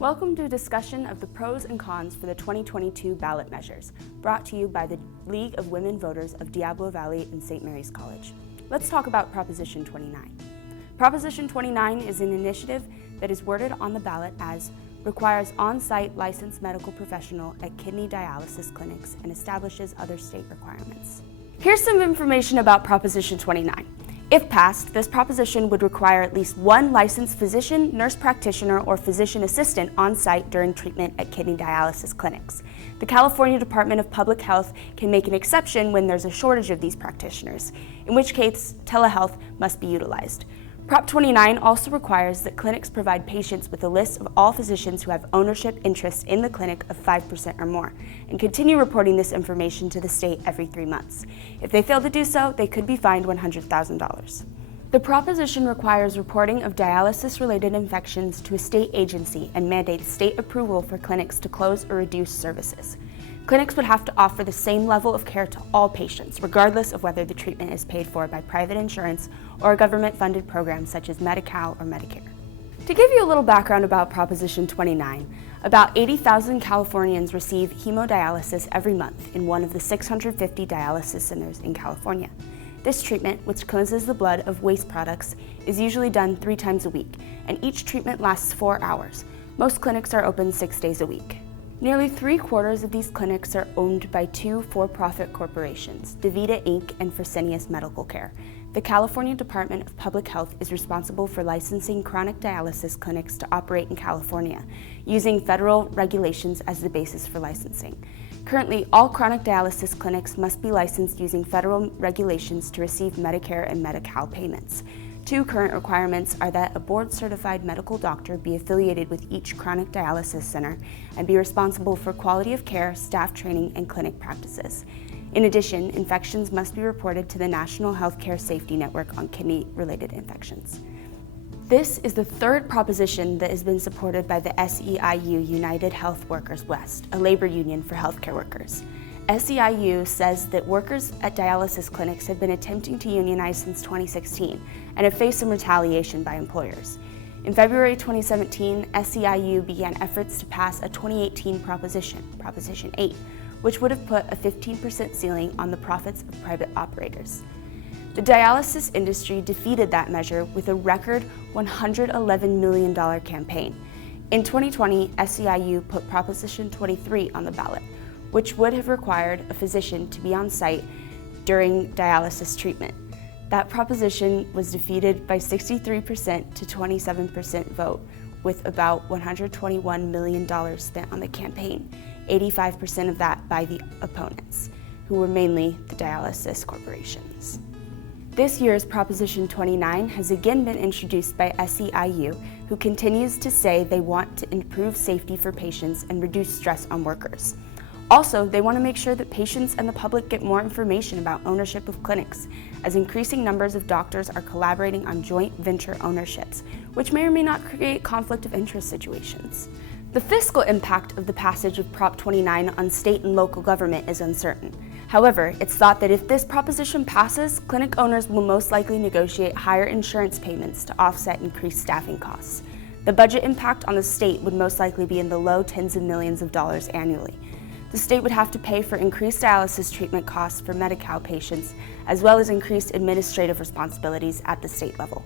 Welcome to a discussion of the pros and cons for the 2022 ballot measures, brought to you by the League of Women Voters of Diablo Valley and St. Mary's College. Let's talk about Proposition 29. Proposition 29 is an initiative that is worded on the ballot as requires on-site licensed medical professional at kidney dialysis clinics and establishes other state requirements. Here's some information about Proposition 29. If passed, this proposition would require at least one licensed physician, nurse practitioner, or physician assistant on site during treatment at kidney dialysis clinics. The California Department of Public Health can make an exception when there's a shortage of these practitioners, in which case telehealth must be utilized. Prop 29 also requires that clinics provide patients with a list of all physicians who have ownership interests in the clinic of 5% or more, and continue reporting this information to the state every 3 months. If they fail to do so, they could be fined $100,000. The proposition requires reporting of dialysis-related infections to a state agency and mandates state approval for clinics to close or reduce services. Clinics would have to offer the same level of care to all patients, regardless of whether the treatment is paid for by private insurance or a government-funded program such as Medi-Cal or Medicare. To give you a little background about Proposition 29, about 80,000 Californians receive hemodialysis every month in one of the 650 dialysis centers in California. This treatment, which cleanses the blood of waste products, is usually done 3 times a week, and each treatment lasts 4 hours. Most clinics are open 6 days a week. Nearly 3/4 of these clinics are owned by 2 for-profit corporations, DaVita Inc. and Fresenius Medical Care. The California Department of Public Health is responsible for licensing chronic dialysis clinics to operate in California, using federal regulations as the basis for licensing. Currently, all chronic dialysis clinics must be licensed using federal regulations to receive Medicare and Medi-Cal payments. 2 current requirements are that a board-certified medical doctor be affiliated with each chronic dialysis center and be responsible for quality of care, staff training, and clinic practices. In addition, infections must be reported to the National Healthcare Safety Network on kidney-related infections. This is the 3rd proposition that has been supported by the SEIU United Health Workers West, a labor union for healthcare workers. SEIU says that workers at dialysis clinics have been attempting to unionize since 2016 and have faced some retaliation by employers. In February 2017, SEIU began efforts to pass a 2018 proposition, Proposition 8, which would have put a 15% ceiling on the profits of private operators. The dialysis industry defeated that measure with a record $111 million campaign. In 2020, SEIU put Proposition 23 on the ballot, which would have required a physician to be on site during dialysis treatment. That proposition was defeated by 63% to 27% vote, with about $121 million spent on the campaign, 85% of that by the opponents, who were mainly the dialysis corporations. This year's Proposition 29 has again been introduced by SEIU, who continues to say they want to improve safety for patients and reduce stress on workers. Also, they want to make sure that patients and the public get more information about ownership of clinics, as increasing numbers of doctors are collaborating on joint venture ownerships, which may or may not create conflict of interest situations. The fiscal impact of the passage of Prop 29 on state and local government is uncertain. However, it's thought that if this proposition passes, clinic owners will most likely negotiate higher insurance payments to offset increased staffing costs. The budget impact on the state would most likely be in the low tens of millions of dollars annually. The state would have to pay for increased dialysis treatment costs for Medi-Cal patients, as well as increased administrative responsibilities at the state level.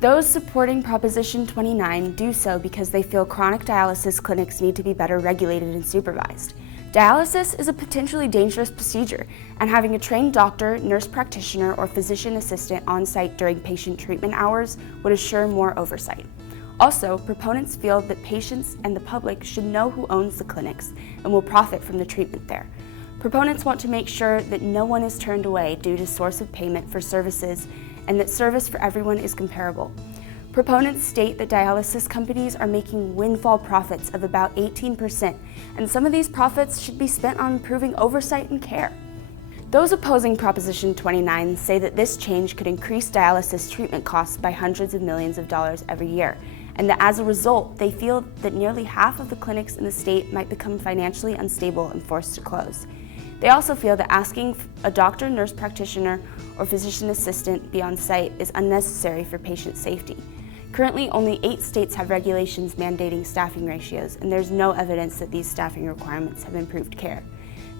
Those supporting Proposition 29 do so because they feel chronic dialysis clinics need to be better regulated and supervised. Dialysis is a potentially dangerous procedure, and having a trained doctor, nurse practitioner, or physician assistant on site during patient treatment hours would assure more oversight. Also, proponents feel that patients and the public should know who owns the clinics and will profit from the treatment there. Proponents want to make sure that no one is turned away due to source of payment for services and that service for everyone is comparable. Proponents state that dialysis companies are making windfall profits of about 18%, and some of these profits should be spent on improving oversight and care. Those opposing Proposition 29 say that this change could increase dialysis treatment costs by hundreds of millions of dollars every year, and that as a result, they feel that nearly half of the clinics in the state might become financially unstable and forced to close. They also feel that asking a doctor, nurse practitioner, or physician assistant be on site is unnecessary for patient safety. Currently, only 8 states have regulations mandating staffing ratios, and there's no evidence that these staffing requirements have improved care.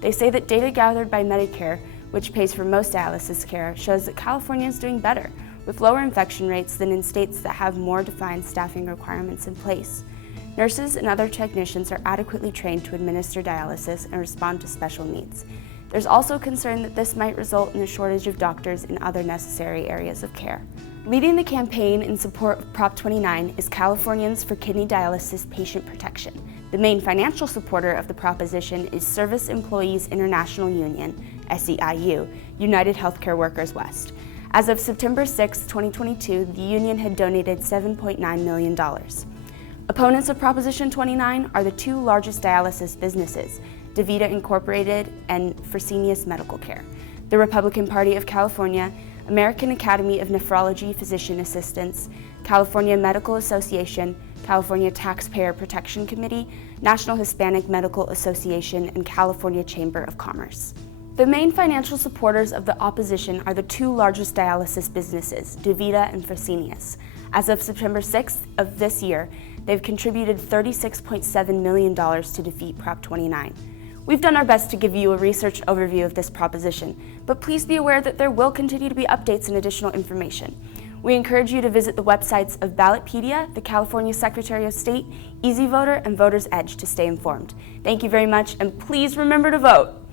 They say that data gathered by Medicare, which pays for most dialysis care, shows that California is doing better, with lower infection rates than in states that have more defined staffing requirements in place. Nurses and other technicians are adequately trained to administer dialysis and respond to special needs. There's also concern that this might result in a shortage of doctors in other necessary areas of care. Leading the campaign in support of Prop 29 is Californians for Kidney Dialysis Patient Protection. The main financial supporter of the proposition is Service Employees International Union, SEIU, United Healthcare Workers West. As of September 6, 2022, the union had donated $7.9 million. Opponents of Proposition 29 are the 2 largest dialysis businesses, DaVita Incorporated and Fresenius Medical Care, the Republican Party of California, American Academy of Nephrology Physician Assistants, California Medical Association, California Taxpayer Protection Committee, National Hispanic Medical Association, and California Chamber of Commerce. The main financial supporters of the opposition are the 2 largest dialysis businesses, DaVita and Fresenius. As of September 6th of this year, they've contributed $36.7 million to defeat Prop 29. We've done our best to give you a research overview of this proposition, but please be aware that there will continue to be updates and additional information. We encourage you to visit the websites of Ballotpedia, the California Secretary of State, EasyVoter, and Voters Edge to stay informed. Thank you very much, and please remember to vote!